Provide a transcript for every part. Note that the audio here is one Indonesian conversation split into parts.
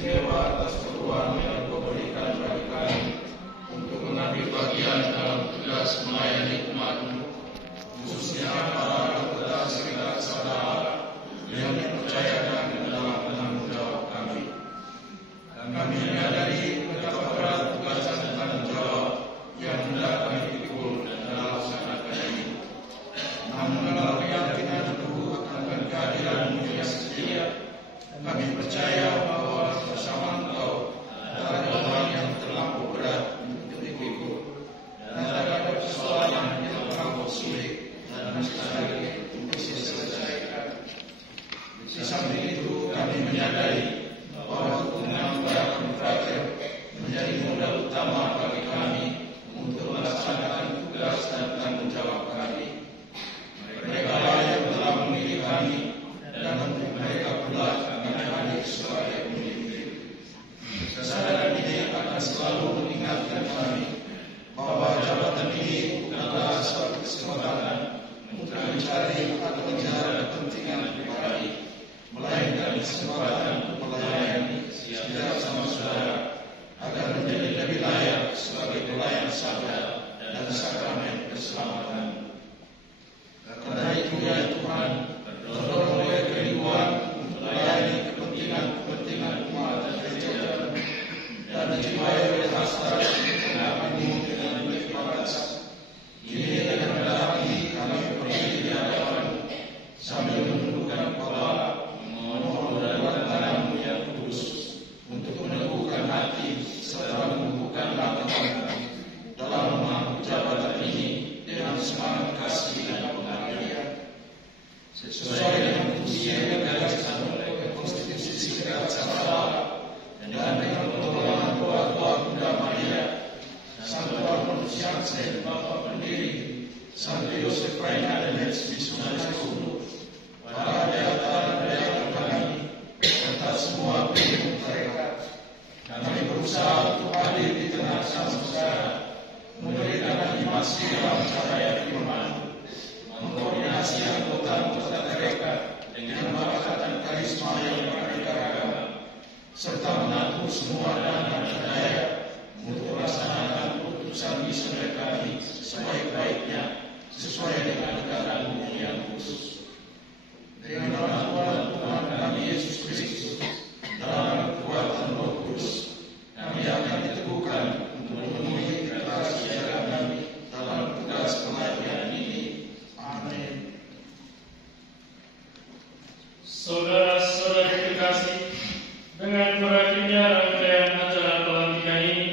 istimewa atas peluang yang Kau berikan bagi kami untuk mengambil bagian dalam tugas melayani umat-Mu, khususnya para anggota Serikat Saudara yang dipercayakan dalam tanggung jawab kami. Kami menyadari betapa berat tugas dan tanggung jawab yang hendak kami pikul dalam laksanakan ini. Namun dalam keyakinan teguh akan kehadiran-Mu yang setia, kami percaya bahwa bersama Engkau tak ada beban yang terlampau berat untuk dipikul, dan tak ada persoalan yang terlampau sulit dan mustahil untuk diselesaikan. Di samping itu, kami menyadari bahwa hubungan para kontraktor menjadi modal utama bagi kami untuk melaksanakan tugas dan tanggung jawab kami. Mereka yang telah memilih kami, dan untuk mereka pula kami hadir sebagai pemimpin. Kesadaran ini akan selalu mengingatkan kami bahwa jabatan ini bukanlah suatu kesempatan untuk mencari atau mengejar kepentingan pribadi, melainkan kesempatan untuk melayani setiap sama saudara agar menjadi lebih layak sebagai pelayan sahabat dan sakramen keselamatan. Karena itu ya Tuhan, tolong oleh kerinduan untuk melayani kepentingan umat dan gereja, dan dijiwai oleh hasrat untuk mengabdi dengan beribadah. Kini dengan rendah hati kami berdiri di hadapan-Mu sambil menundukkan kepala, memohon dari tangan-Mu yang kudus untuk meneguhkan hati serta menumbuhkan langkah kami dalam memangku jabatan ini dengan semangat kasih dan pengabdian. Sesuai dengan fungsi yang digariskan oleh Konstitusi Serikat Saudara dan dengan pertolongan doa-doa Bunda Maria, Sang Tuhan Penusiansen, Bapa Pendiri, Santo Yosef Reina dan Yesus Kristus, para beata dan beata kami, serta semua pengikut mereka, kami berusaha untuk hadir di tengah sama saudara, memberikan animasi dalam cahaya firman, mengkoordinasi anggota mereka dengan bakat dan karisma yang beraneka ragam, serta mengatur semua dana dan daya untuk melaksanakan keputusan misi kami sebaik-baiknya sesuai dengan keadaan yang khusus. Dengan bantuan Tuhan kami Yesus Kristus dalam kekuatan Roh Kudus, kami akan diteguhkan untuk memenuhi tugas jaga kami dalam tugas pelayanan ini. Amin. Saudara-saudara terkasih, dengan berakhirnya rangkaian acara pelantikan ini,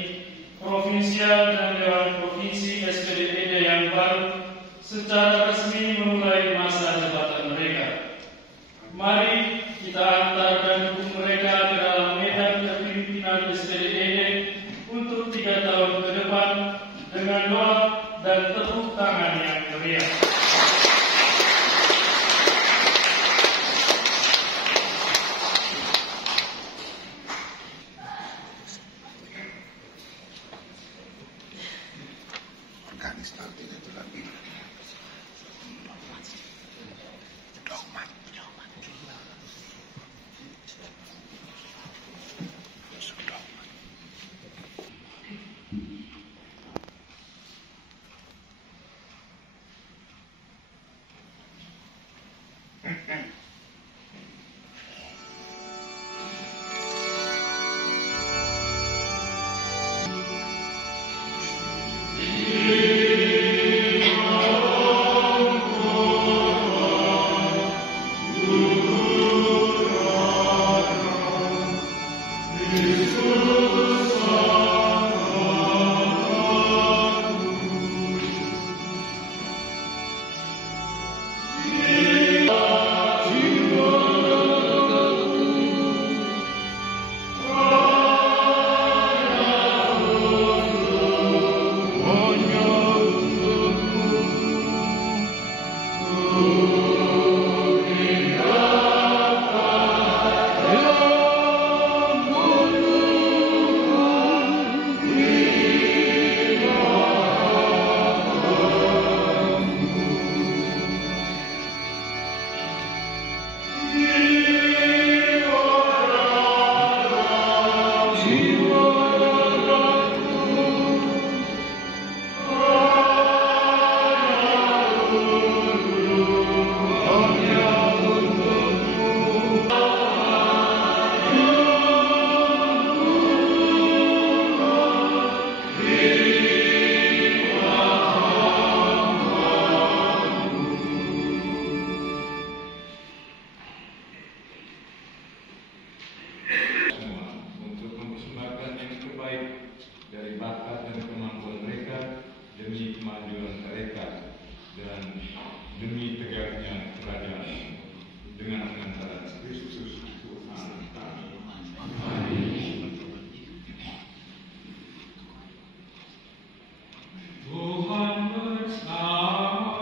Provinsial dan Dewan Provinsi SPDD yang baru secara resmi memulai masa jabatan mereka. Mari kita antar dan dukung mereka ke dalam medan kepemimpinan SPDD untuk 3 tahun ke depan dengan doa dan tepuk tangan yang meriah. mereka dan demi tegaknya kerajaan dengan pengantaran Kristus Tuhan kami. Amin. Tuhan bersamamu.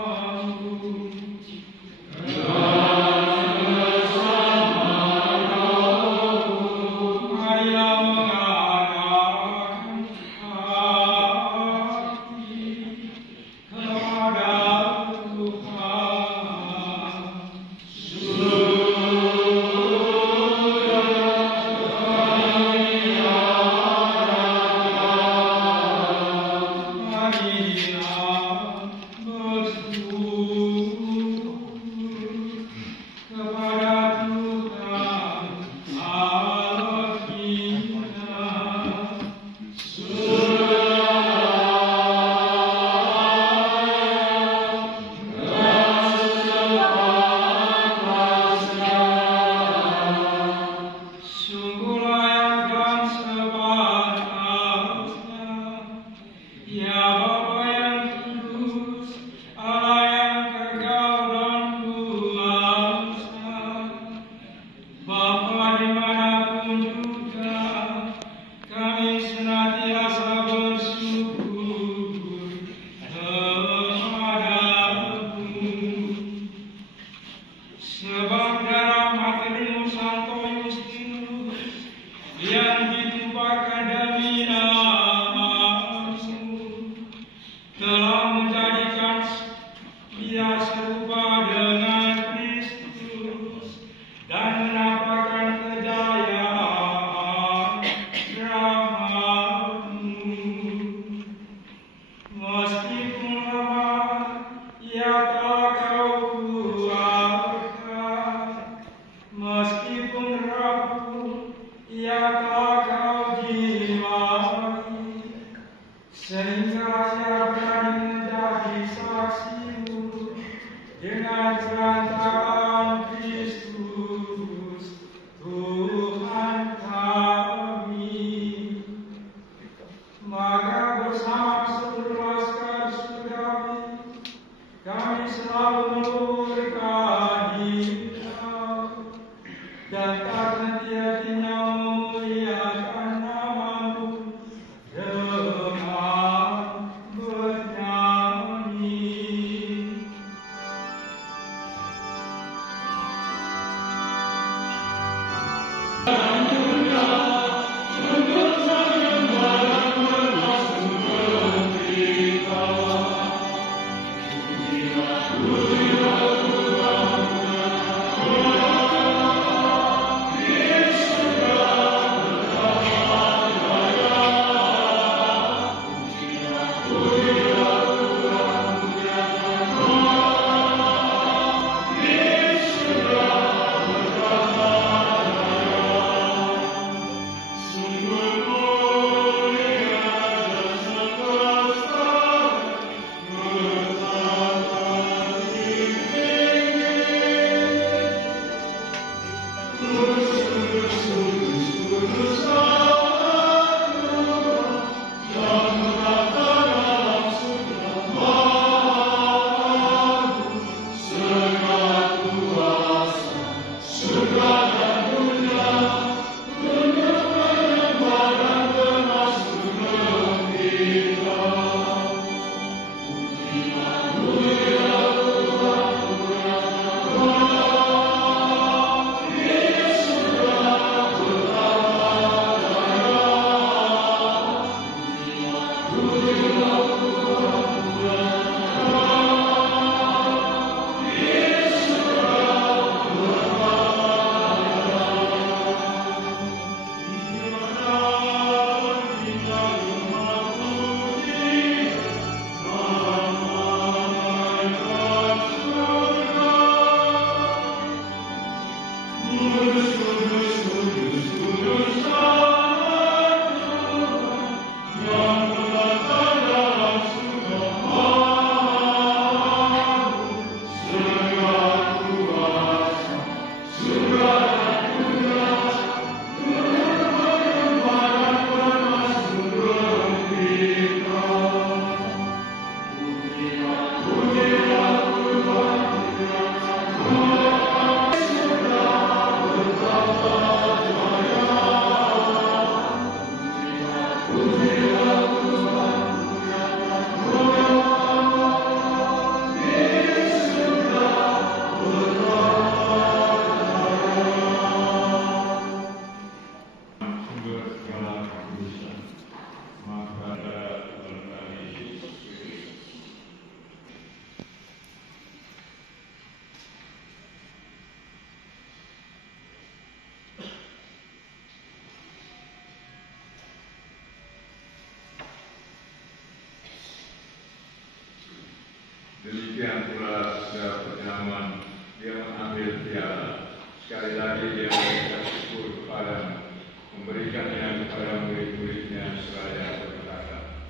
demikian pula sudah perjamuan dia mengambil piala. Sekali lagi dia mengucap syukur kepadamu, memberikannya kepada murid-muridnya seraya berkata,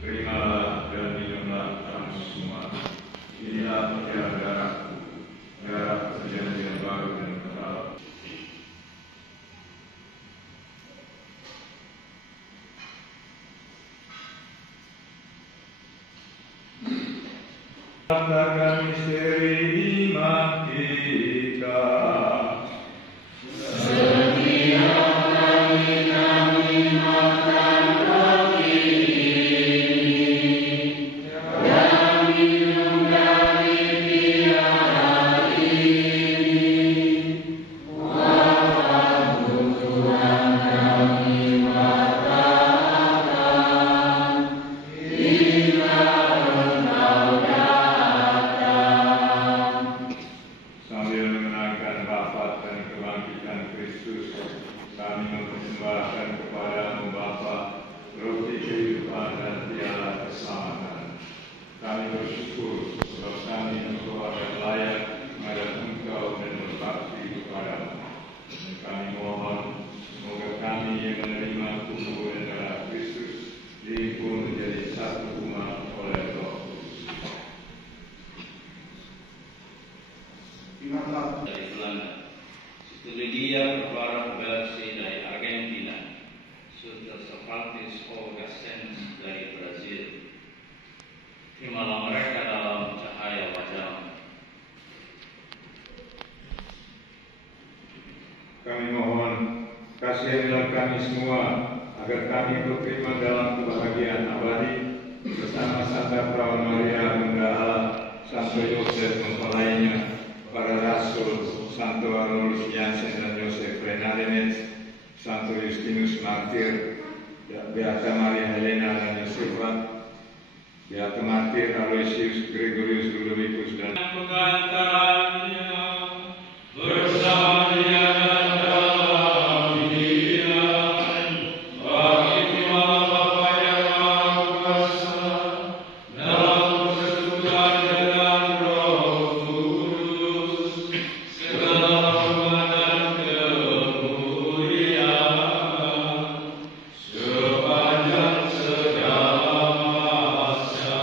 "Terimalah dan minumlah kamu semua. Inilah piala darahku, darah perjanjian baru dan kekal." Katakan misteri iman kita. Dari Belanda, Situ Lydia Barbara Belsi dari Argentina, Suster Socrates Augustens dari Brazil. Terimalah mereka dalam cahaya wajah-Mu. Kami mohon, kasihilah kami semua, agar kami berterima dalam kebahagiaan abadi bersama Santa Perawan Maria Bunda Allah, Santo Yosef mempelainya, para rasul, Santo Arnold Jansen dan Yosef Renademetz, Santo Justinus Martir, Beata Maria Helena dan Yosefa, Beata Martir Aloysius Gregorius Ludovicus dan pengantarannya bersama dia dan dalam dirian bagi Tuhan Bapa yang Maha Kuasa dalam persekutuan dengan Roh Kudus segala hormat dan kemuliaan sepanjang segala masa.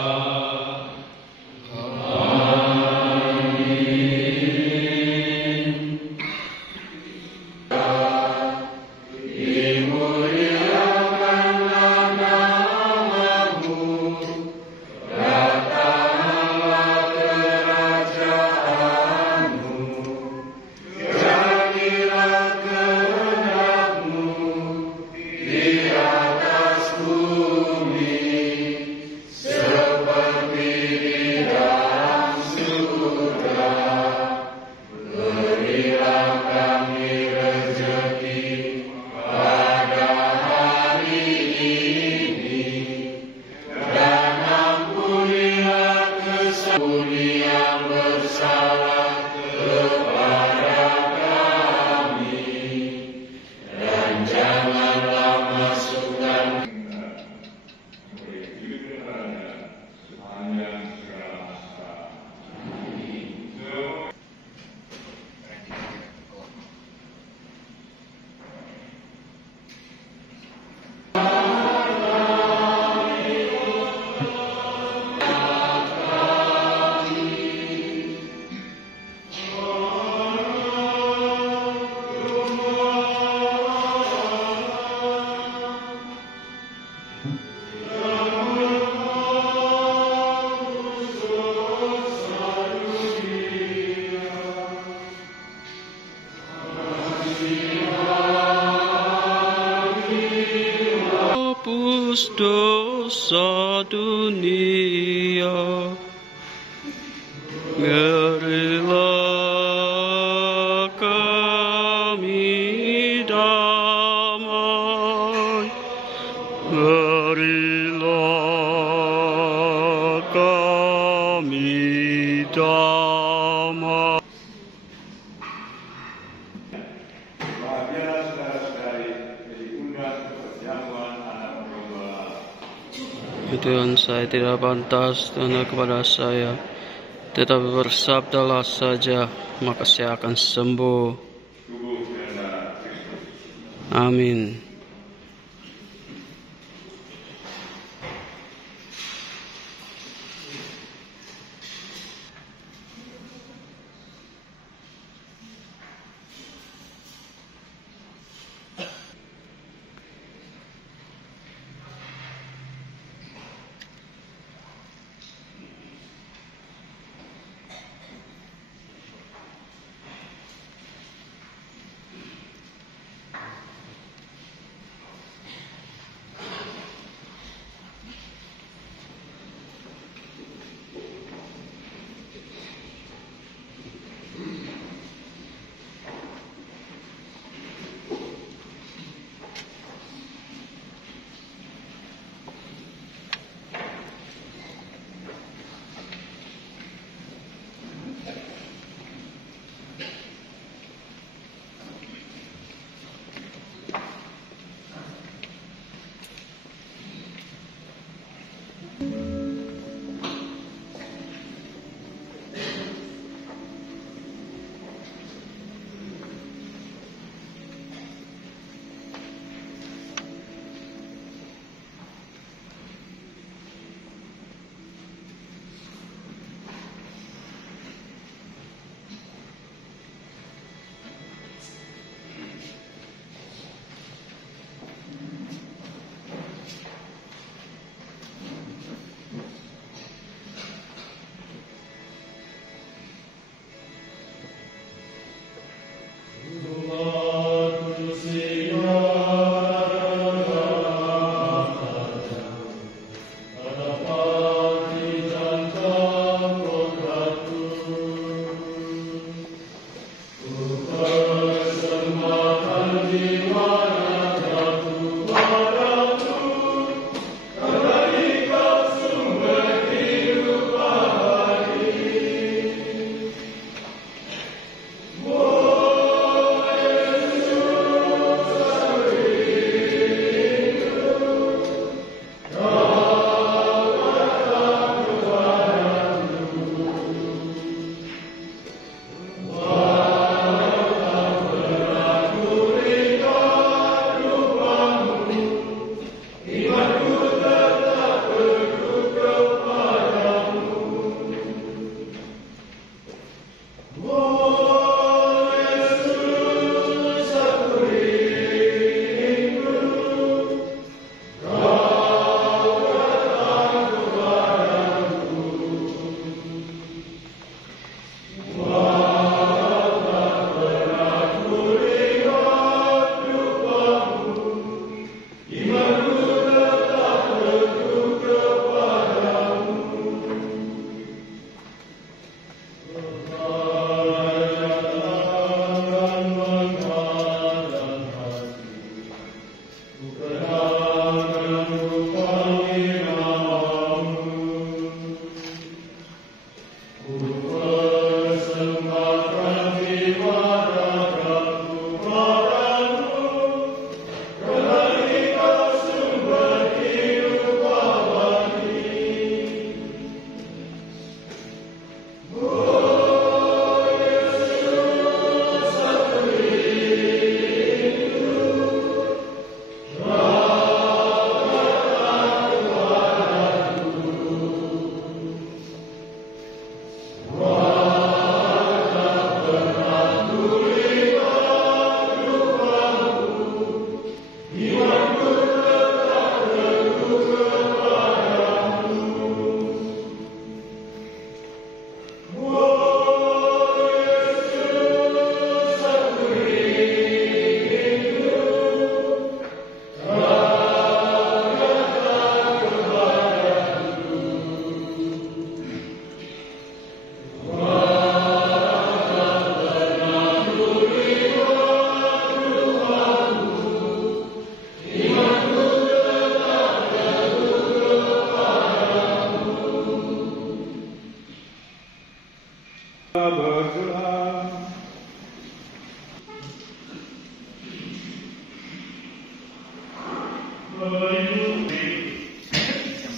Hapus dosa dunia, berilah kami damai, berilah kami damai. bahagia saudara-saudari yang diundang ke perjamuan anak domba. Tuhan, saya tidak pantas tunduk kepada saya, Tetapi bersabdalah saja, maka saya akan sembuh. Tubuh dan darah Kristus. Amin.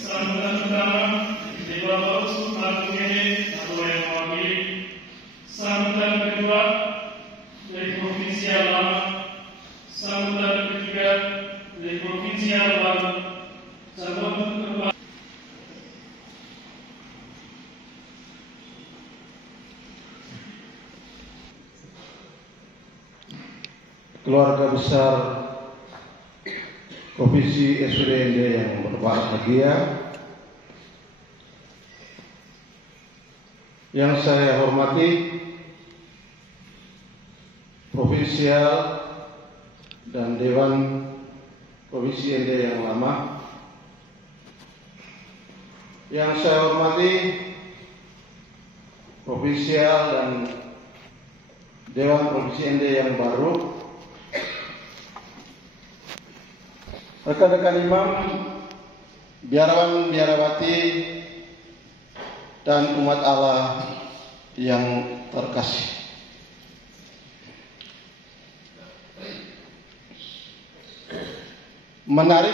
Selamat datang di Bapak Usman Kene atau yang keluarga besar Provinsi SPDND yang berbahagia, yang saya hormati Provinsial dan Dewan Provinsi ND yang lama, yang saya hormati Provinsial dan Dewan Provinsi ND yang baru, rekan-rekan imam, biarawan biarawati, dan umat Allah yang terkasih. Menarik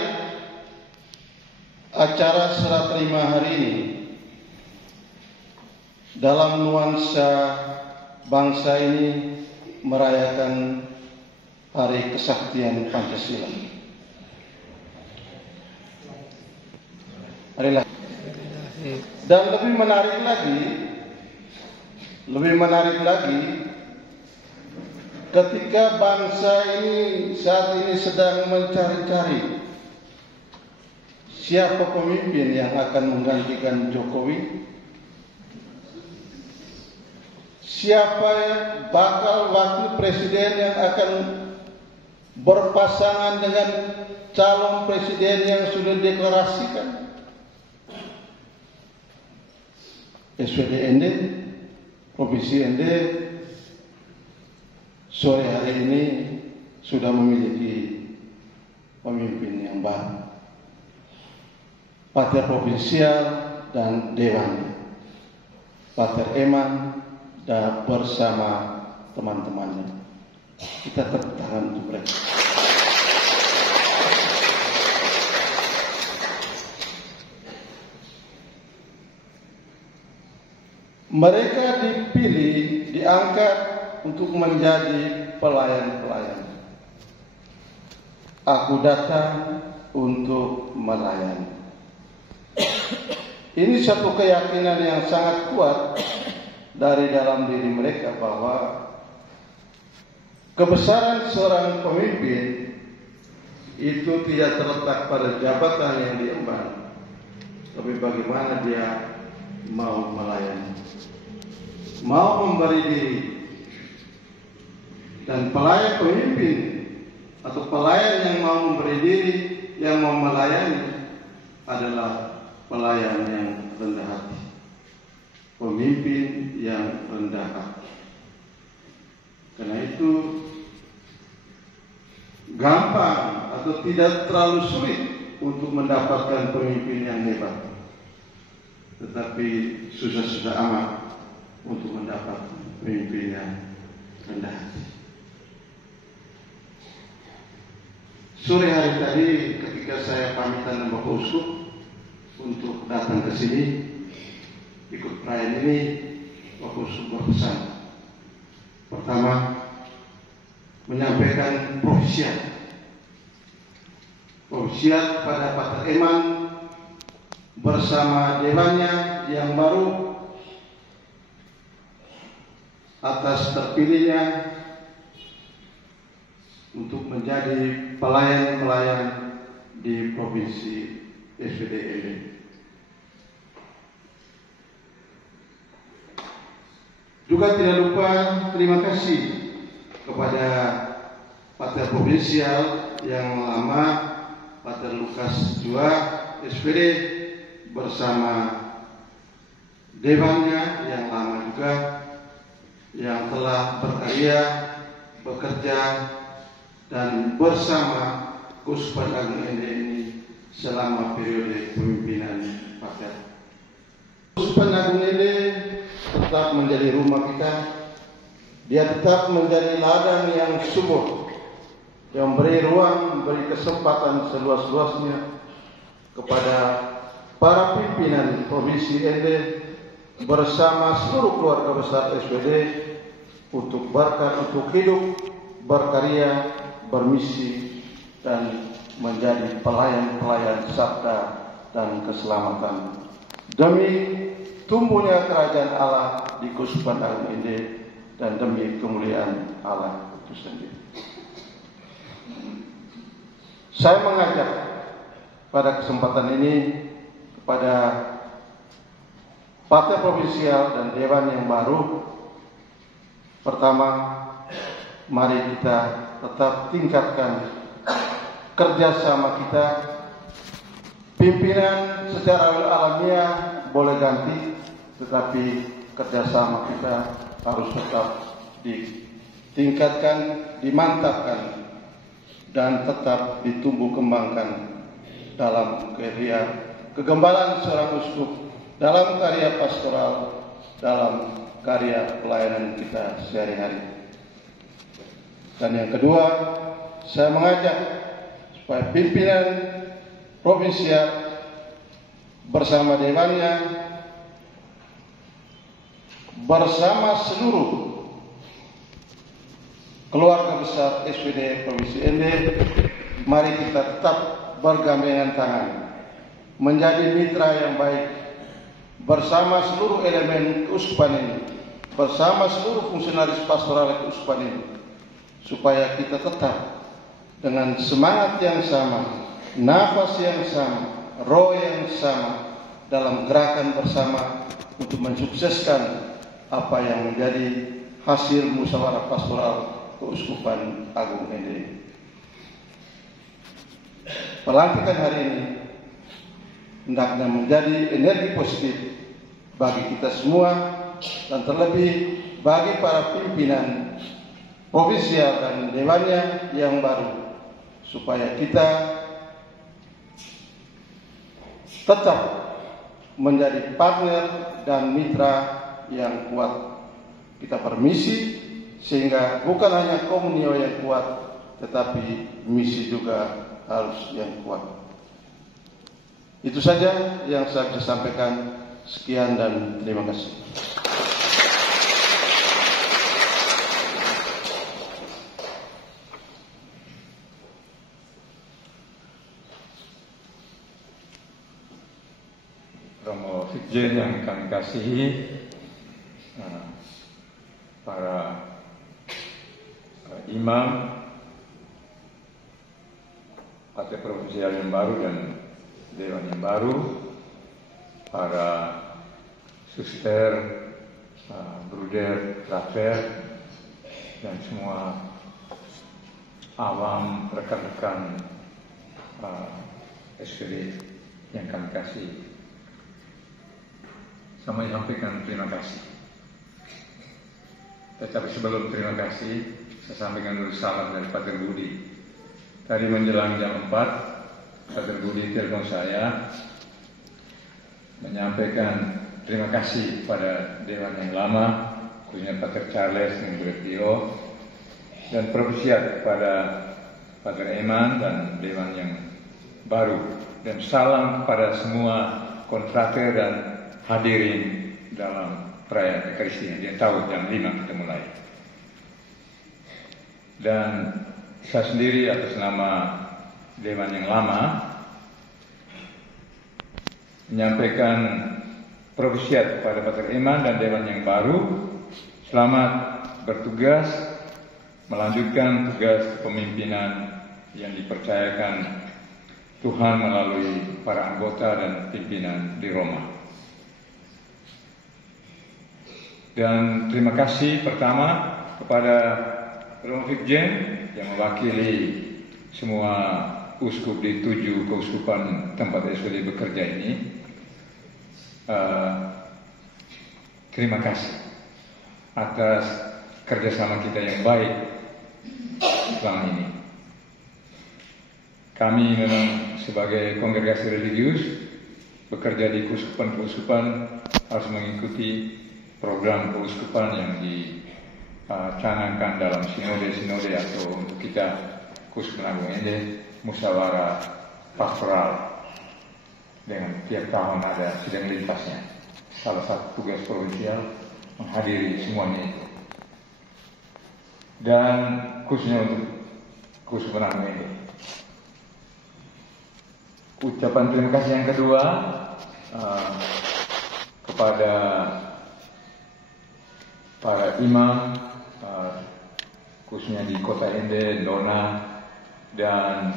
acara serah terima hari ini dalam nuansa bangsa ini merayakan Hari Kesaktian Pancasila. Dan lebih menarik lagi, ketika bangsa ini saat ini sedang mencari-cari siapa pemimpin yang akan menggantikan Jokowi, siapa bakal wakil presiden yang akan berpasangan dengan calon presiden yang sudah dideklarasikan. SPDND, Provinsi ND, sore hari ini sudah memiliki pemimpin yang baru, Pater Provinsial dan Dewan, Pater Eman dan bersama teman-temannya. Kita tepuk tangan untuk mereka. Mereka dipilih, diangkat untuk menjadi pelayan-pelayan. Aku datang untuk melayani. Ini satu keyakinan yang sangat kuat dari dalam diri mereka bahwa kebesaran seorang pemimpin itu tidak terletak pada jabatan yang diemban, tapi bagaimana dia mau melayani, mau memberi diri. Dan pelayan pemimpin atau pelayan yang mau memberi diri, yang mau melayani adalah pelayan yang rendah hati, pemimpin yang rendah hati. Karena itu gampang atau tidak terlalu sulit untuk mendapatkan pemimpin yang hebat, tetapi susah-susah amat untuk mendapat pemimpin yang rendah hati. Sore hari tadi ketika saya pamitan dengan Bapak Uskup untuk datang ke sini ikut perayaan ini, Bapak Uskup berpesan. Pertama, menyampaikan profisiat pada Pater Eman bersama dewannya yang baru atas terpilihnya untuk menjadi pelayan-pelayan di Provinsi SPDND. Juga tidak lupa terima kasih kepada Pater Provinsial yang lama, Pater Lukas II SPD bersama dewannya yang lama juga, yang telah berkarya, bekerja dan bersama Kuspan Agung ND ini selama periode kepemimpinan Pater. Kuspan Agung ND tetap menjadi rumah kita. Dia tetap menjadi ladang yang subur, yang beri ruang, beri kesempatan seluas-luasnya kepada para pimpinan Provinsi ND bersama seluruh keluarga besar SPD untuk hidup, berkarya, bermisi, dan menjadi pelayan-pelayan sabda dan keselamatan demi tumbuhnya kerajaan Allah di Kuspan Agung ND dan demi kemuliaan Allah itu sendiri. Saya mengajak pada kesempatan ini kepada partai provinsial dan dewan yang baru. Pertama, mari kita tetap tingkatkan kerjasama kita. Pimpinan secara alamiah boleh ganti, tetapi kerjasama kita harus tetap ditingkatkan, dimantapkan, dan tetap ditumbuh kembangkan dalam karya kegembalaan seorang uskup, dalam karya pastoral, dalam karya pelayanan kita sehari-hari. Dan yang kedua, saya mengajak supaya pimpinan provinsial bersama dewannya, bersama seluruh keluarga besar SPD Provinsi ND, mari kita tetap bergandengan tangan, menjadi mitra yang baik bersama seluruh elemen keuskupan ini, bersama seluruh fungsionaris pastoral keuskupan ini, supaya kita tetap dengan semangat yang sama, nafas yang sama, roh yang sama, dalam gerakan bersama untuk mensukseskan apa yang menjadi hasil musyawarah pastoral Keuskupan Agung ND. Pelantikan hari ini hendaknya menjadi energi positif bagi kita semua, dan terlebih bagi para pimpinan provinsial dan dewannya yang baru, supaya kita tetap menjadi partner dan mitra yang kuat. Kita permisi sehingga bukan hanya komunio yang kuat, tetapi misi juga harus yang kuat. Itu saja yang saya bisa sampaikan. Sekian dan terima kasih. Romo Fikjen yang kami kasihi, para imam, partai provinsial yang baru dan dewan yang baru, para suster, bruder, travel, dan semua awam, rekan-rekan SPD yang kami kasih. Saya menyampaikan terima kasih. Tetapi sebelum terima kasih, saya sampaikan dulu salam dari Pater Budi. Tadi menjelang jam 4, Pater Budi telepon saya menyampaikan terima kasih pada dewan yang lama, khususnya Pater Charles dan Tio, dan provinsial kepada Pater Eman dan dewan yang baru, dan salam kepada semua konfrater dan hadirin dalam perayaan Ekaristi. Dia tahu jam 5 kita mulai. Dan saya sendiri atas nama dewan yang lama menyampaikan provisiat kepada Pater Eman dan dewan yang baru, selamat bertugas melanjutkan tugas kepemimpinan yang dipercayakan Tuhan melalui para anggota dan pimpinan di Roma. Dan terima kasih pertama kepada Romo Fikjen yang mewakili semua uskup di 7 keuskupan tempat SPD bekerja ini. Terima kasih atas kerjasama kita yang baik selama ini. Kami memang sebagai kongregasi religius bekerja di keuskupan-keuskupan harus mengikuti program keuskupan yang dicanangkan dalam sinode-sinode atau untuk kita Keuskupan Agung ini musyawarah pastoral dengan tiap tahun ada sidang lintasnya. Salah satu tugas provinsial menghadiri semuanya itu. Dan khususnya untuk Keuskupan Agung ini. Ucapan terima kasih yang kedua kepada para imam, khususnya di Kota Ende, Dona, dan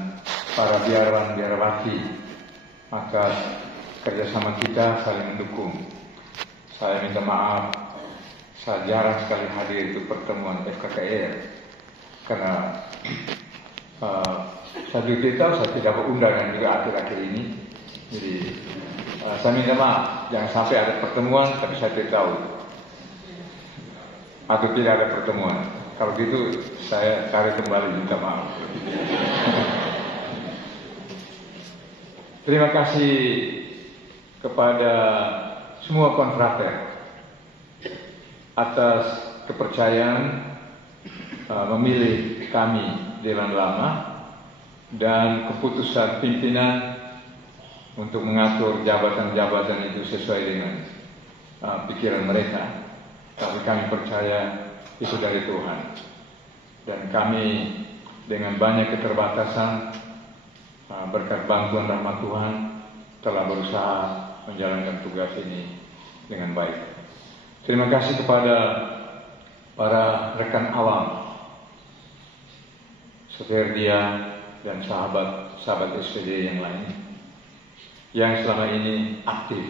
para biarawan biarawati, maka kerjasama kita saling mendukung. Saya minta maaf, saya jarang sekali hadir di pertemuan FKKR karena saya juga tidak tahu, saya tidak undangan juga akhir-akhir ini. Jadi saya minta maaf, jangan sampai ada pertemuan tapi saya tidak tahu atau tidak ada pertemuan. Kalau gitu saya tarik kembali, minta maaf. Terima kasih kepada semua konfrater atas kepercayaan memilih kami Dewan Lama dan keputusan pimpinan untuk mengatur jabatan-jabatan itu sesuai dengan pikiran mereka. Tapi kami percaya itu dari Tuhan. Dan kami dengan banyak keterbatasan berkat bantuan rahmat Tuhan telah berusaha menjalankan tugas ini dengan baik. Terima kasih kepada para rekan awam, Seperdia dan sahabat SPD yang lain yang selama ini aktif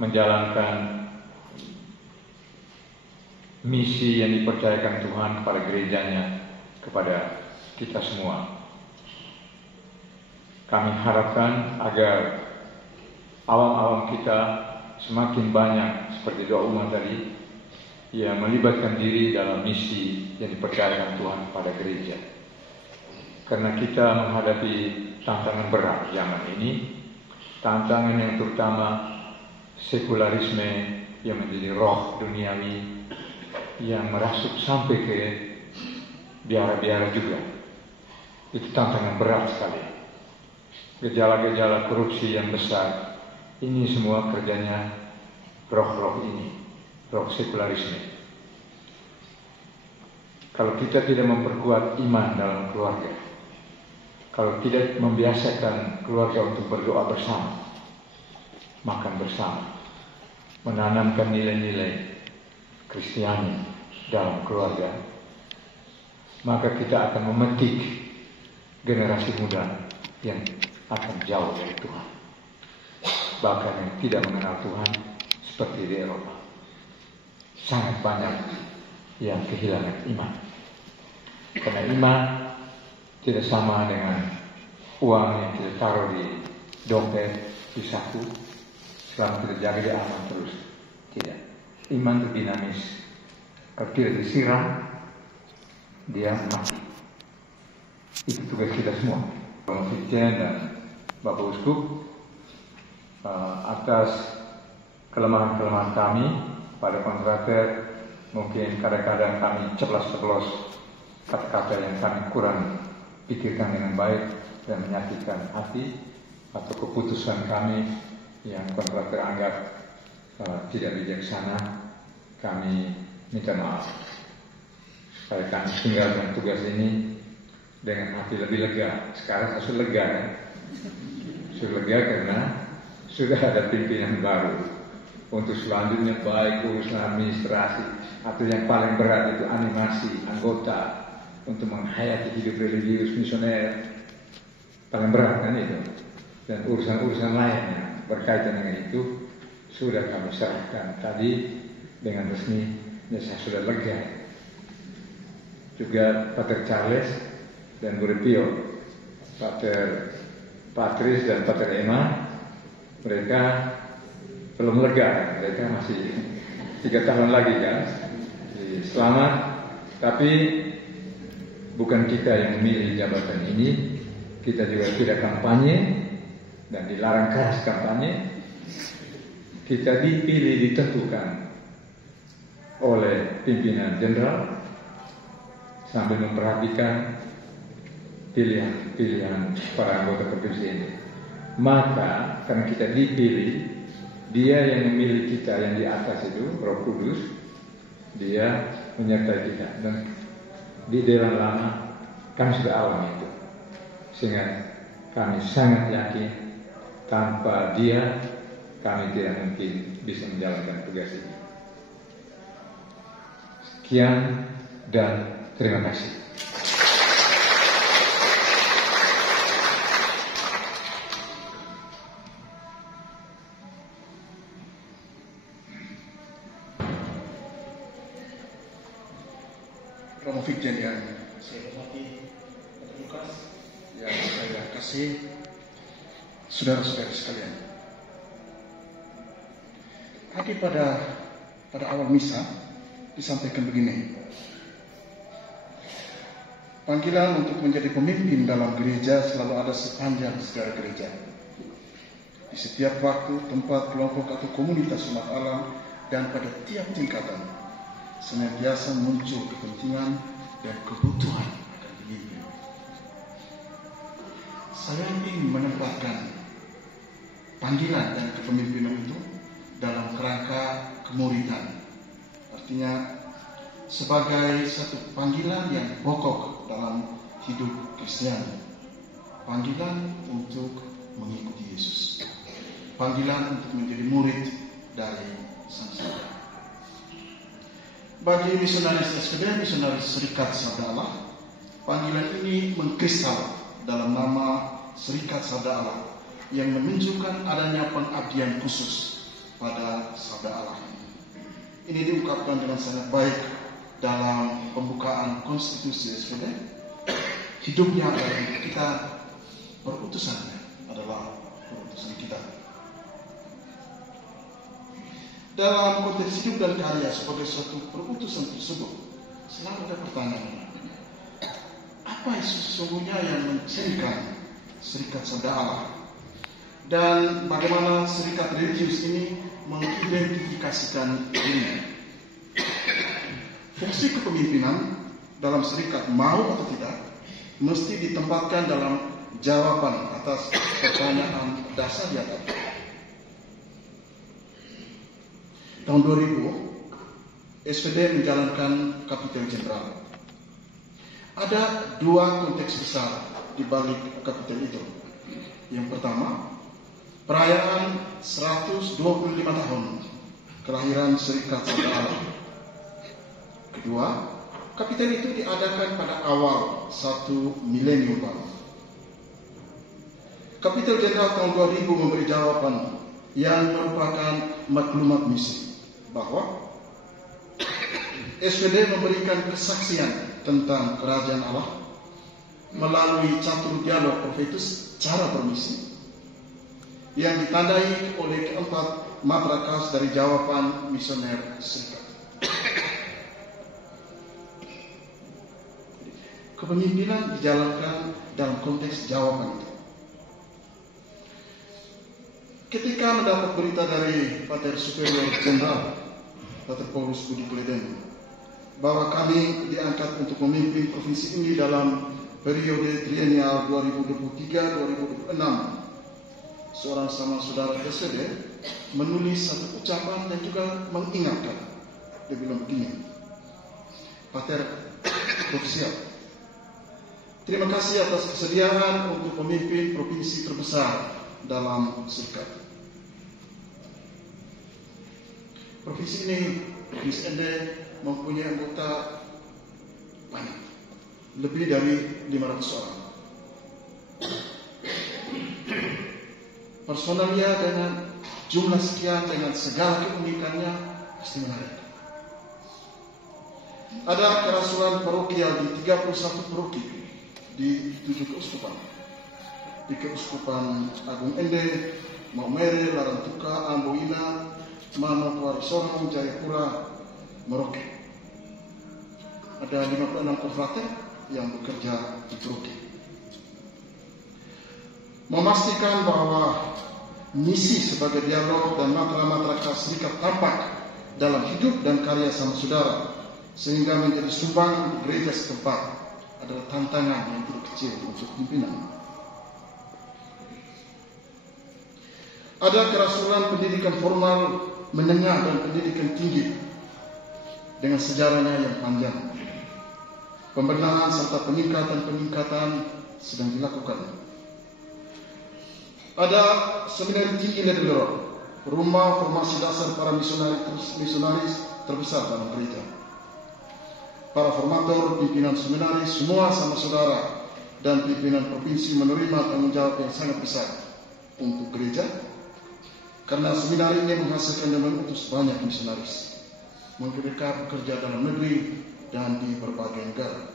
menjalankan misi yang dipercayakan Tuhan kepada gerejanya, kepada kita semua. Kami harapkan agar awam-awam kita semakin banyak seperti doa umat tadi yang melibatkan diri dalam misi yang dipercayakan Tuhan kepada gereja. Karena kita menghadapi tantangan berat zaman ini, tantangan yang terutama sekularisme yang menjadi roh duniawi yang merasuk sampai ke biara-biara juga. Itu tantangan berat sekali. Gejala-gejala korupsi yang besar, ini semua kerjanya roh-roh ini, roh sekularisme. Kalau kita tidak memperkuat iman dalam keluarga, kalau tidak membiasakan keluarga untuk berdoa bersama, makan bersama, menanamkan nilai-nilai Kristiani dalam keluarga, maka kita akan memetik generasi muda yang akan jauh dari Tuhan, bahkan yang tidak mengenal Tuhan seperti di Eropa. Sangat banyak yang kehilangan iman, karena iman tidak sama dengan uang yang kita taruh di dompet, di saku, selama kita jaga dia aman terus. Tidak. Iman itu dinamis. Kalau tidak disiram, dia mati. Itu tugas kita semua. Bapak Vicen dan Bapak Uskup, atas kelemahan-kelemahan kami pada kontrater, mungkin kadang-kadang kami ceplas-ceplos kata-kata yang kami kurang pikirkan dengan baik dan menyakitkan hati, atau keputusan kami yang kontrater anggap tidak bijaksana, kami minta maaf. Supaya kami tinggalkan tugas ini dengan hati lebih lega. Sekarang saya sudah lega, ya? Sudah lega karena sudah ada pimpinan baru. Untuk selanjutnya baik urusan administrasi atau yang paling berat itu animasi anggota untuk menghayati hidup religius misioner, paling berat kan itu. Dan urusan-urusan lainnya berkaitan dengan itu sudah kami serahkan tadi dengan resmi. Ya, saya sudah lega. Juga Pater Charles dan Bu Repio, Pater Patris dan Pater Emma, mereka belum lega, mereka masih 3 tahun lagi kan. Jadi, selamat, tapi bukan kita yang memilih jabatan ini, kita juga tidak kampanye dan dilarang keras kampanye. Kita dipilih, ditentukan oleh pimpinan jenderal sambil memperhatikan pilihan-pilihan para anggota provinsi ini. Maka karena kita dipilih, dia yang memilih kita yang di atas itu, Roh Kudus, dia menyertai kita. Dan di Dewan Lama kami sudah alami itu, sehingga kami sangat yakin tanpa dia kami tidak mungkin bisa menjalankan tugas ini. Sekian dan terima kasih. Lukas yang saya kasih saudara-saudara sekalian. Tadi pada awal misa disampaikan begini. Panggilan untuk menjadi pemimpin dalam gereja selalu ada sepanjang sejarah gereja. Di setiap waktu, tempat, kelompok atau komunitas umat Allah dan pada tiap tingkatan senantiasa muncul kepentingan dan kebutuhan akan pemimpin. Saya ingin menempatkan panggilan dan kepemimpinan itu dalam kerangka kemuridan. Artinya sebagai satu panggilan yang pokok dalam hidup Kristiani. Panggilan untuk mengikuti Yesus. Panggilan untuk menjadi murid dari Sang Sabda. Bagi misionaris SPD, misionaris Serikat Sabda Allah, panggilan ini mengkristal dalam nama Serikat Sabda Allah yang menunjukkan adanya pengabdian khusus pada Sabda Allah. Ini diungkapkan dengan sangat baik dalam pembukaan konstitusi SPD. Hidupnya adalah hidup kita, perutusannya adalah perutusan kita. Dalam konteks hidup dan karya sebagai suatu perutusan tersebut, selalu ada pertanyaan. Apa sesungguhnya yang mencirikan Serikat Sabda Allah? Dan bagaimana serikat religius ini mengidentifikasikan dirinya? Fungsi kepemimpinan dalam serikat mau atau tidak mesti ditempatkan dalam jawaban atas pertanyaan dasar di atas. Tahun 2000, SPD menjalankan Kapiten Jenderal. Ada dua konteks besar di balik kapiten itu. Yang pertama, perayaan 125 tahun kelahiran Serikat Sabda Allah. Kedua, kapiten itu diadakan pada awal 1 milenium baru. Kapiten Jenderal tahun 2000 memberi jawaban yang merupakan maklumat misi bahwa SPD memberikan kesaksian tentang kerajaan Allah melalui catur dialog profetus cara bermisi yang ditandai oleh keempat matrakas dari jawaban misioner serikat. Kepemimpinan dijalankan dalam konteks jawaban itu. Ketika mendapat berita dari Pater Superior Jenderal Pater Paulus Budi Kleden bahwa kami diangkat untuk memimpin provinsi ini dalam periode trienial 2023-2026, seorang sama saudara SPD menulis satu ucapan dan juga mengingatkan. Dia bilang begini, Pater, bersiap. Terima kasih atas kesediaan untuk memimpin provinsi terbesar dalam serikat. Provinsi ini, Provinsi ND, mempunyai anggota banyak, lebih dari 500 orang. Personalnya dengan jumlah sekian, dengan segala keunikannya, pasti menarik. Ada kerasulan parokial di 31 paroki di 7 keuskupan. Di Keuskupan Agung Ende, Maumere, Larantuka, Amboina, Manokwari Sorong, Jayapura, Merauke. Ada 56 konfrater yang bekerja di paroki. Memastikan bahwa misi sebagai dialog dan matra-matra serikat tampak dalam hidup dan karya sama saudara, sehingga menjadi sumbangan untuk gereja setempat adalah tantangan yang tidak kecil untuk pimpinan. Ada kerasulan pendidikan formal, menengah dan pendidikan tinggi dengan sejarahnya yang panjang. Pembenahan serta peningkatan sedang dilakukan. Ada seminar tinggi Ledlero, rumah formasi dasar para misionaris terbesar dalam gereja. Para formator, pimpinan seminaris, semua sama saudara dan pimpinan provinsi menerima tanggung jawab yang sangat besar untuk gereja, karena seminar ini menghasilkan dan mengutus banyak misionaris. Mereka bekerja dalam negeri dan di berbagai negara.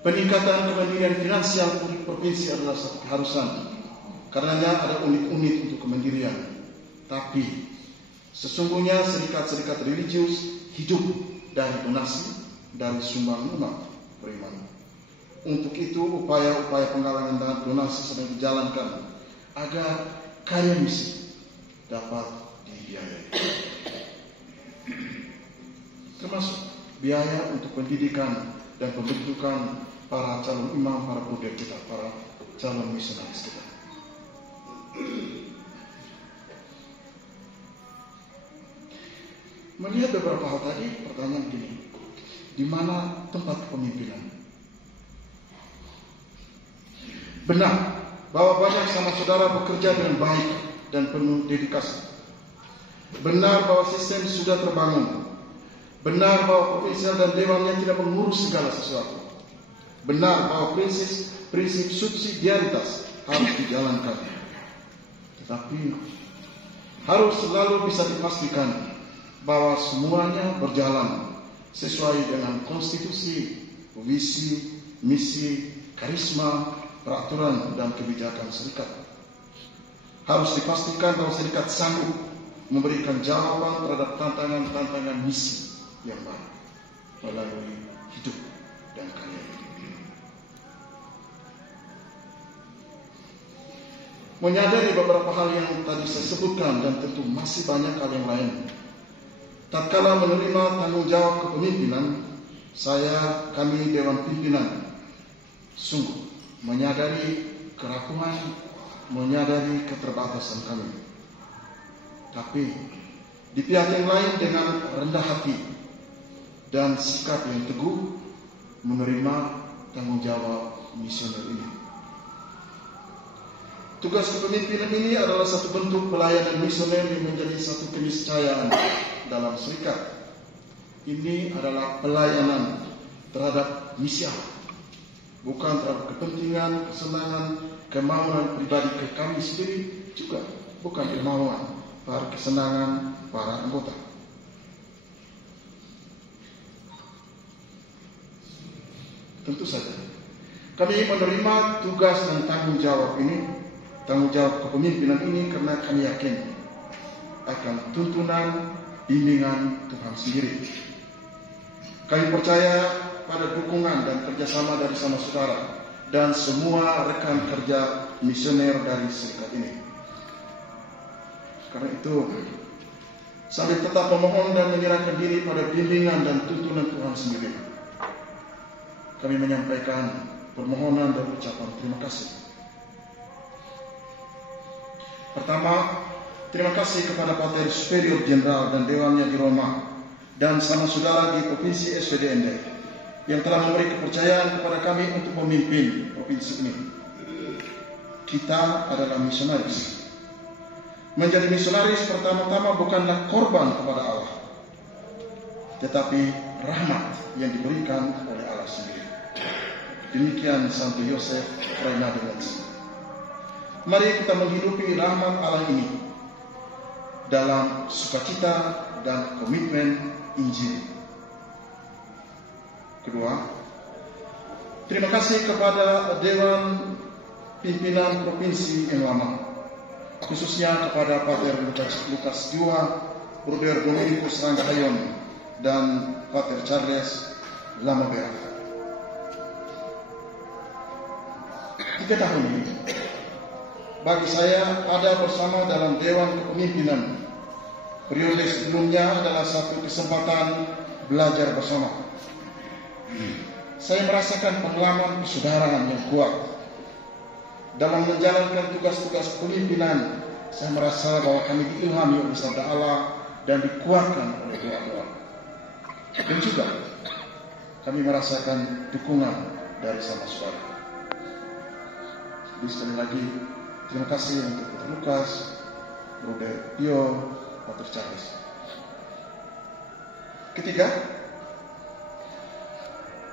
Peningkatan kemandirian finansial provinsi adalah satu keharusan. Karenanya ada unit-unit untuk kemandirian. Tapi sesungguhnya serikat-serikat religius hidup dari donasi, dari sumbang umat beriman. Untuk itu upaya-upaya penggalangan dan donasi sedang dijalankan agar karya misi dapat dibiayai. Termasuk biaya untuk pendidikan dan pembentukan para calon imam, para budak kita, para calon misionaris kita. Melihat beberapa hal tadi, pertanyaan gini, di mana tempat kepemimpinan? Benar bahwa banyak sama saudara bekerja dengan baik dan penuh dedikasi. Benar bahwa sistem sudah terbangun. Benar bahwa provinsial dan dewannya tidak mengurus segala sesuatu. Benar bahwa prinsip subsidiaritas harus dijalankan. Tetapi harus selalu bisa dipastikan bahwa semuanya berjalan sesuai dengan konstitusi, visi, misi, karisma, peraturan dan kebijakan serikat. Harus dipastikan bahwa serikat sanggup memberikan jawaban terhadap tantangan-tantangan misi yang baru melalui hidup dan karya. Menyadari beberapa hal yang tadi saya sebutkan dan tentu masih banyak hal yang lain. Tatkala menerima tanggung jawab kepemimpinan, kami Dewan Pimpinan sungguh menyadari kerapuhan, menyadari keterbatasan kami. Tapi di pihak yang lain dengan rendah hati dan sikap yang teguh menerima tanggung jawab misioner ini. Tugas kepemimpinan ini adalah satu bentuk pelayanan misioner yang menjadi satu keniscayaan dalam serikat. Ini adalah pelayanan terhadap misi Allah, bukan terhadap kepentingan, kesenangan, kemauan pribadi ke kami sendiri, juga bukan kemauan para kesenangan para anggota. Tentu saja kami menerima tugas dan tanggung jawab ini, tanggung jawab kepemimpinan ini karena kami yakin akan tuntunan bimbingan Tuhan sendiri. Kami percaya pada dukungan dan kerjasama dari sama saudara dan semua rekan kerja misioner dari serikat ini. Karena itu, sambil tetap memohon dan menyerahkan diri pada bimbingan dan tuntunan Tuhan sendiri, kami menyampaikan permohonan dan ucapan terima kasih. Pertama, terima kasih kepada Pater Superior Jenderal dan Dewannya di Roma dan sama saudara di Provinsi SPDND yang telah memberi kepercayaan kepada kami untuk memimpin provinsi ini. Kita adalah misionaris. Menjadi misionaris pertama-tama bukanlah korban kepada Allah, tetapi rahmat yang diberikan oleh Allah sendiri. Demikian Santo Yosef Freinadenetz. Mari kita menghidupi rahmat Allah ini dalam sukacita dan komitmen Injil. Kedua, terima kasih kepada Dewan Pimpinan Provinsi yang lama, khususnya kepada Pater Lukas Jua, Bruder Dominikus Ranggahayon, dan Pater Charles Lamabera. 3 tahun ini bagi saya ada bersama dalam Dewan Kepemimpinan. Periode sebelumnya adalah satu kesempatan belajar bersama. Saya merasakan pengalaman persaudaraan yang kuat. Dalam menjalankan tugas-tugas kepemimpinan, saya merasa bahwa kami diilhami oleh sabda Allah dan dikuatkan oleh doa-doa. Dan juga kami merasakan dukungan dari sama saudara. Jadi sekali lagi, terima kasih untuk Pater Lukas, Bruder Pio, Pater Charles. Ketiga,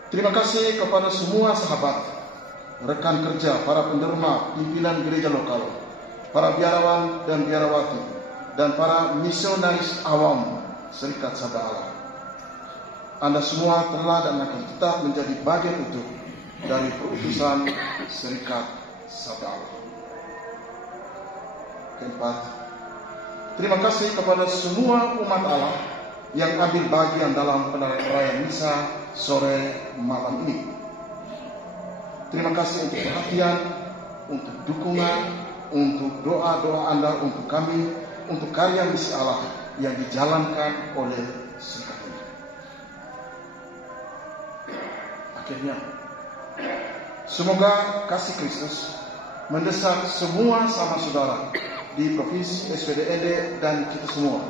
terima kasih kepada semua sahabat, rekan kerja, para penderma, pimpinan gereja lokal, para biarawan dan biarawati, dan para misionaris awam Serikat Sabda Allah. Anda semua telah dan akan tetap menjadi bagian utuh dari Perutusan Serikat Sabda Allah. Keempat, terima kasih kepada semua umat Allah yang ambil bagian dalam perayaan misa sore malam ini. Terima kasih untuk perhatian, untuk dukungan, untuk doa-doa Anda untuk kami, untuk karya misi Allah yang dijalankan oleh serikat ini. Akhirnya, semoga kasih Kristus mendesak semua sama saudara di Provinsi SPDED dan kita semua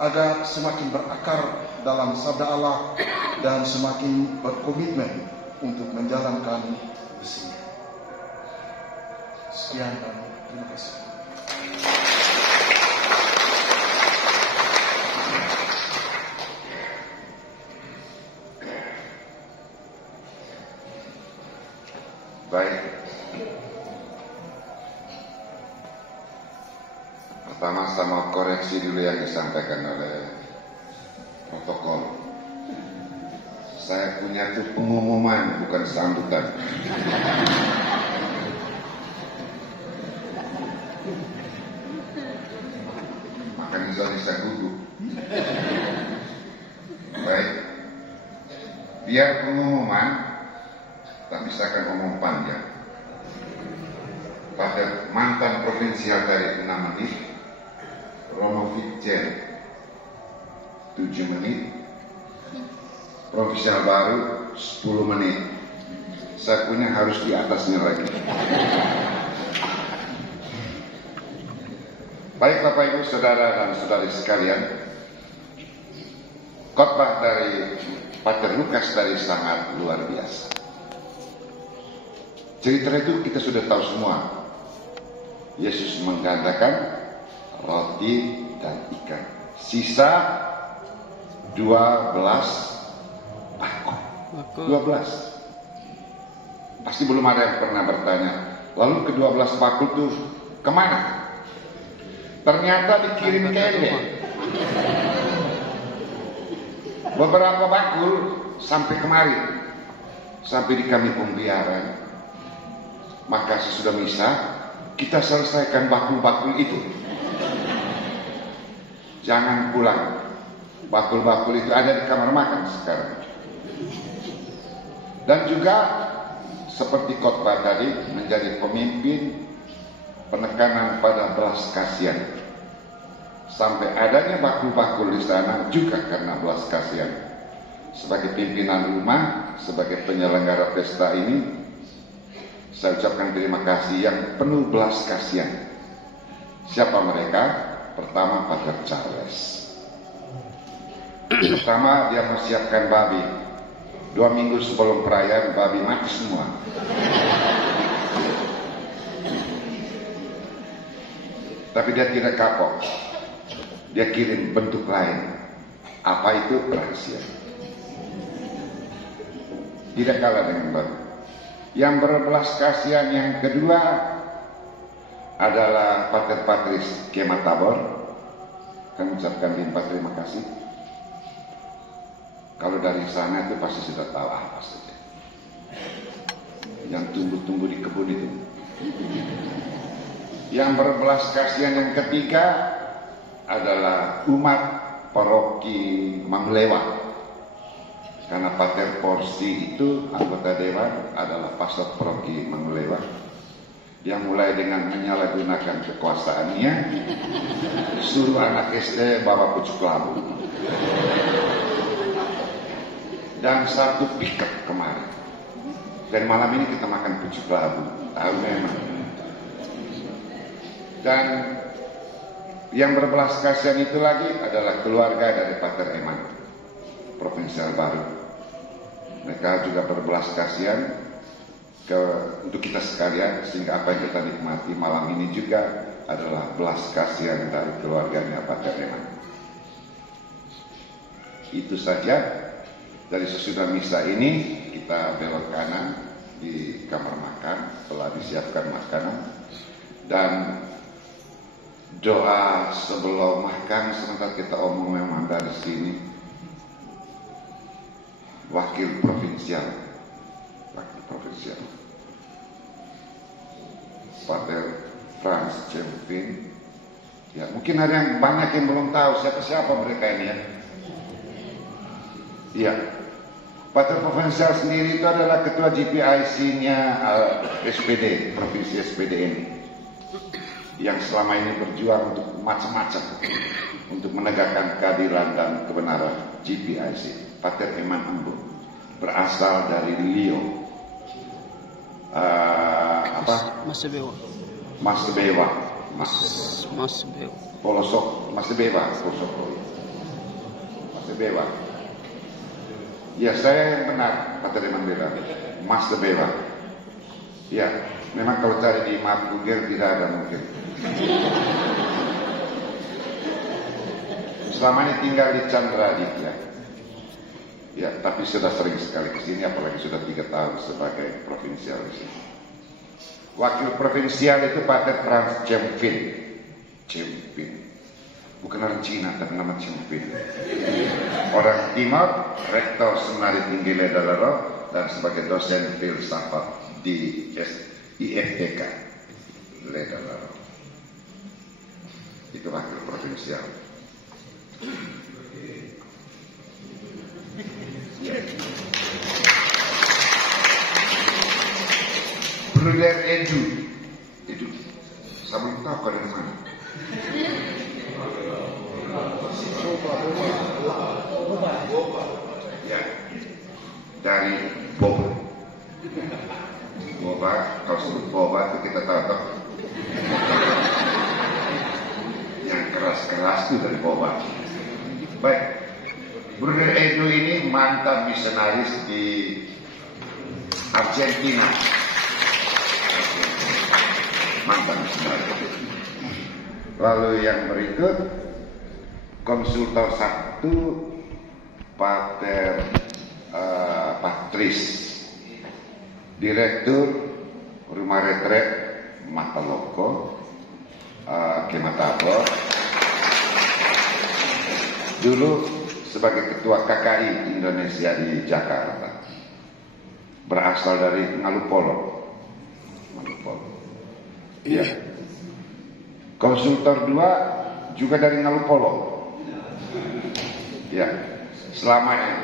agar semakin berakar dalam sabda Allah dan semakin berkomitmen untuk menjalankan misinya. Sekian dan terima kasih. Baik. Pertama saya mau koreksi dulu yang disampaikan oleh protokol. Saya punya itu pengumuman, bukan sambutan. Makanya saya gugup. Baik. Biar pengumuman, tapi saya akan ngomong panjang. Pada mantan provinsial dari 6 menit, Romo Vicen 7 menit, provinsial baru 10 menit. Saya punya harus di atasnya lagi. Baik Bapak Ibu Saudara dan Saudari sekalian, khotbah dari Pater Lukas tadi sangat luar biasa. Cerita itu kita sudah tahu semua. Yesus menggandakan roti dan ikan. Sisa 12 bakul. 12. Pasti belum ada yang pernah bertanya, lalu ke-12 bakul itu kemana? Ternyata dikirim kele. Beberapa bakul sampai kemari, sampai di kami pembiaran. Maka sesudah misa, kita selesaikan bakul-bakul itu. Jangan pulang. Bakul-bakul itu ada di kamar makan sekarang. Dan juga seperti khotbah tadi, menjadi pemimpin penekanan pada belas kasihan. Sampai adanya bakul-bakul di sana juga karena belas kasihan. Sebagai pimpinan rumah, sebagai penyelenggara pesta ini, saya ucapkan terima kasih yang penuh belas kasihan. Siapa mereka? Pertama, Pater Charles. Pertama, dia mempersiapkan babi. 2 minggu sebelum perayaan, babi mati semua. Tapi dia tidak kapok. Dia kirim bentuk lain. Apa itu? Rahasia. Tidak kalah dengan babi. Yang berbelas kasihan yang kedua adalah Pater Patris Kemat Tabor. Kami ucapkan limpah terima kasih. Kalau dari sana itu pasti sudah tahu apa saja yang tumbuh-tumbuh di kebun itu. Yang berbelas kasihan yang ketiga adalah umat paroki Mamlewa. Karena Pater Porsi itu anggota dewan adalah pastor paroki Mamlewa. Dia mulai dengan menyalahgunakan kekuasaannya, suruh anak SD bawa pucuk labu. Dan 1 piket kemarin. Dan malam ini kita makan pucuk labu. Tahu memang. Dan yang berbelas kasihan itu lagi adalah keluarga dari Pater Eman, provinsial baru. Mereka juga berbelas kasihan untuk kita sekalian, sehingga apa yang kita nikmati malam ini juga adalah belas kasihan dari keluarganya Pater Eman. Itu saja. Dari sesudah misa ini kita belok kanan di kamar makan, telah disiapkan makanan, dan doa sebelum makan sebentar kita omong memang dari sini. Wakil provinsial wakil provinsial. Pater Frans Cempin. Ya, mungkin ada yang banyak yang belum tahu siapa mereka ini ya. Iya. Pater Provinsial sendiri itu adalah ketua GPIC-nya SPD, Provinsi SPD ini. Yang selama ini berjuang untuk macam-macam untuk menegakkan keadilan dan kebenaran GPIC. Pater Eman Embun berasal dari Lio. Mas Bewa. Polosok, Mas Bewa. Ya, saya yang benar, Pater Eman bilang, Mas Bewa. Ya, memang kalau cari di map Google tidak ada mungkin. Selama ini tinggal di Chandraditya. Ya, tapi sudah sering sekali ke sini, apalagi sudah 3 tahun sebagai provinsial di sini. Wakil provinsial itu Pater Frans Cempin. Bukan orang Cina, tapi nama Cempin. Orang Timor, rektor Seminari Tinggi Ledalaro, dan sebagai dosen filsafat di IFTK Ledalaro. Itu wakil provinsial. Ya. Bruder Edu, saya belum tahu kau dari mana. Ya, dari Boba. Kalau sebut Boba itu kita tahu yang keras-keras itu dari Boba. Baik, Bruder Edu ini mantan misionaris di Argentina. Mantan misionaris. Lalu yang berikut konsultor 1 Pater Patris, Direktur Rumah Retret Mataloko, Kematabo. Dulu sebagai ketua KKI Indonesia di Jakarta. Berasal dari Ngalupolo. Iya. Konsultor 2 juga dari Ngalupolo. Ya, selama ini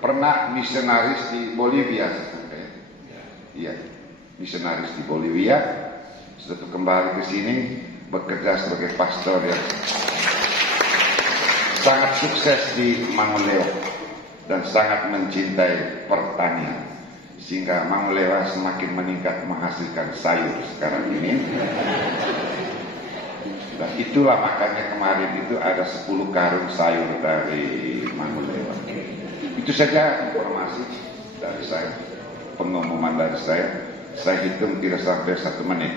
pernah misionaris di Bolivia. Iya, misionaris di Bolivia. Setelah kembali ke sini bekerja sebagai pastor yang sangat sukses di Mangoleo dan sangat mencintai pertanian, sehingga Mangoleo semakin meningkat menghasilkan sayur sekarang ini. Dan itulah makanya kemarin itu ada 10 karung sayur dari Mangoleo. Itu saja informasi dari saya, pengumuman dari saya. Saya hitung tidak sampai 1 menit.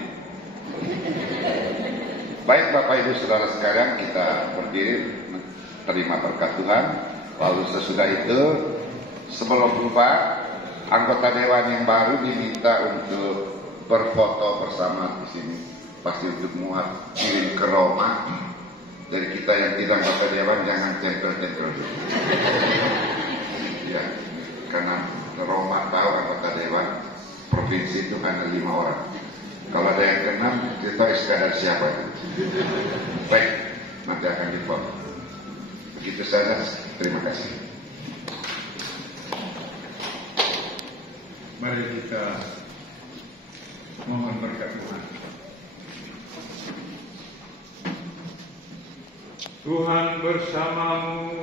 Baik Bapak Ibu Saudara sekalian, kita berdiri terima berkat Tuhan. Lalu sesudah itu, sebelum lupa, anggota dewan yang baru diminta untuk berfoto bersama di sini. Pasti untuk muat kirim ke Roma. Dari kita yang tidak anggota dewan jangan tempel-tempel dulu. Ya, karena Roma tahu anggota dewan provinsi itu hanya 5 orang. Kalau ada yang ke-6, kita tahu sekadar siapa itu. Baik, nanti akan difoto. Begitu saja, terima kasih. Mari kita mohon berkat Tuhan. Tuhan bersamamu.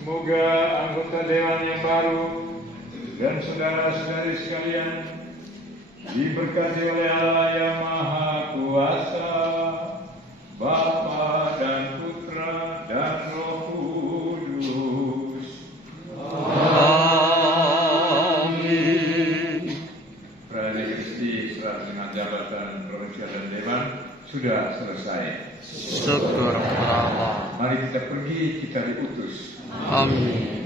Semoga anggota dewan yang baru dan saudara-saudari sekalian diberkati oleh Allah yang Maha Kuasa, Bapa dan Putra dan Roh Kudus. Amin. Prajurit Kristi serta dengan jabatan provinsial dan dewan sudah selesai. Syukur Allah. Mari kita pergi, kita diutus. Amin.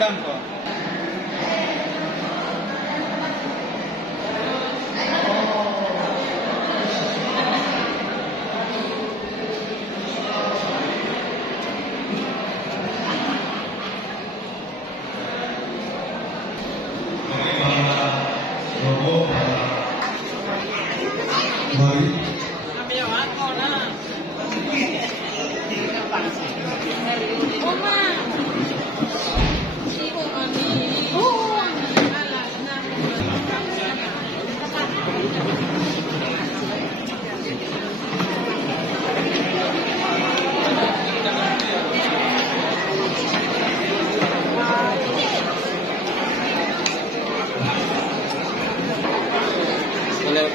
Padang kok. Boleh